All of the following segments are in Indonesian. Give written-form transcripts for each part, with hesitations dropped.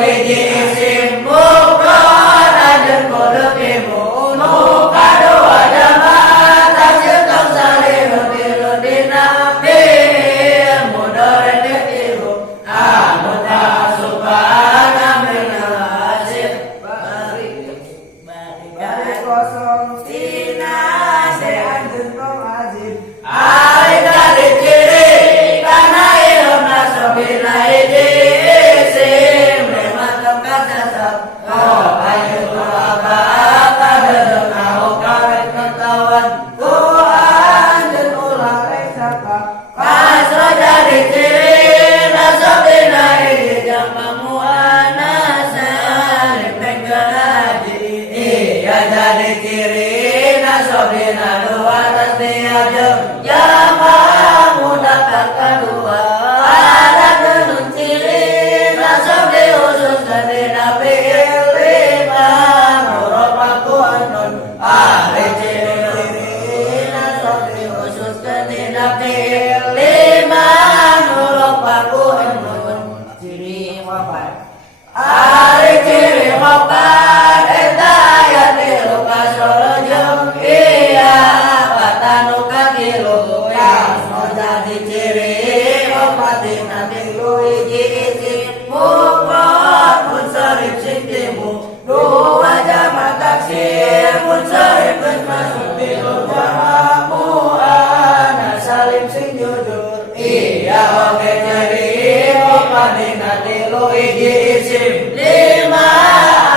iji isim mufrad ajar kode timu nu kadua jamak tasir tong salih tilu dina fi'il mudhari tilu anu ta'asuban amrina hasil bari kosong tina sean jentong azim ai dari ciri karena ilmu nasabina iji isim lima tongkat sasab oh ayu apa kadang kau kawet ketahuan ku anjen ulah reksaka pasrah jadi ciri nasabina iji jamak muannas salim penggal haji iya jadi ciri nasabina dua tasniah jamak mudzakkar kedua ada tenun ciri nasab diususkan dina fi'il lima murofaku anun ahli ciri nasab diususkan dina fi'il lima murofaku anun ciri wafat ahli ciri wafat eta ya tilu kasoro jeung iya patanu katilu jadi ciri obatina tilu iji isim mufrad munsharif sing timu dua jamak taksir munsharif geus masuk tilu jamak muannas salim sing jujur iya oge ciri obatina tilu iji isim lima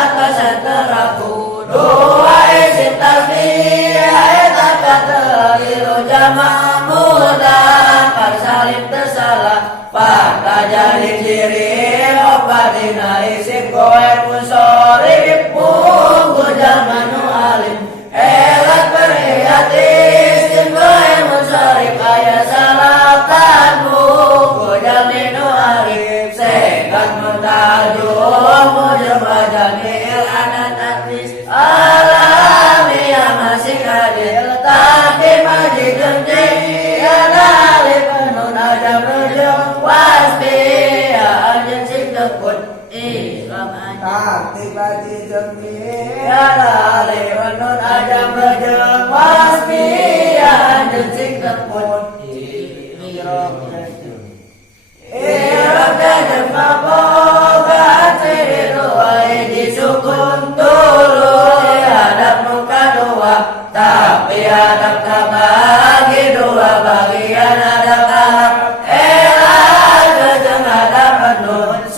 atasan teraku dua isim tasniah eta katilu jamak mudzakkar salim tersalah pada jadi ciri obatina isim koe munsharif munggu jamanu alim elat beriatis isim koe munsharif aya salatan munggu jaminu alif sekat muntajum mujur bajanil anak taklis alamiah masih adil tapi majid jengjeng ada berjong pasti anjen sing tekun Islam taktik baji jengki ada lewanun ada berjong pasti anjen sing tekun Irab jajem maboga ciri dua iji sukun tulu hadap muka dua tapi hadap kabagi dua bagian hadap ahab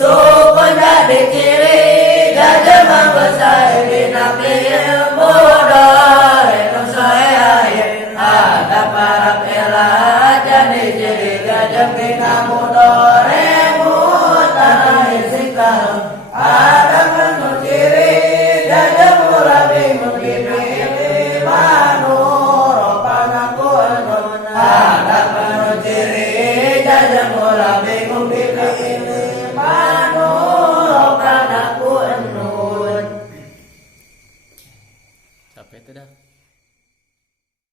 sukun jadi ciri jajem membesar dina fi'il mudhari nusai akhir hadap harap elah jadi ciri jajem dina mudhari mutanahir singkarum ada menu ciri jajem murabi mungkin fi'il manu ropana kunun hadap menu ciri jajem murabi mungkin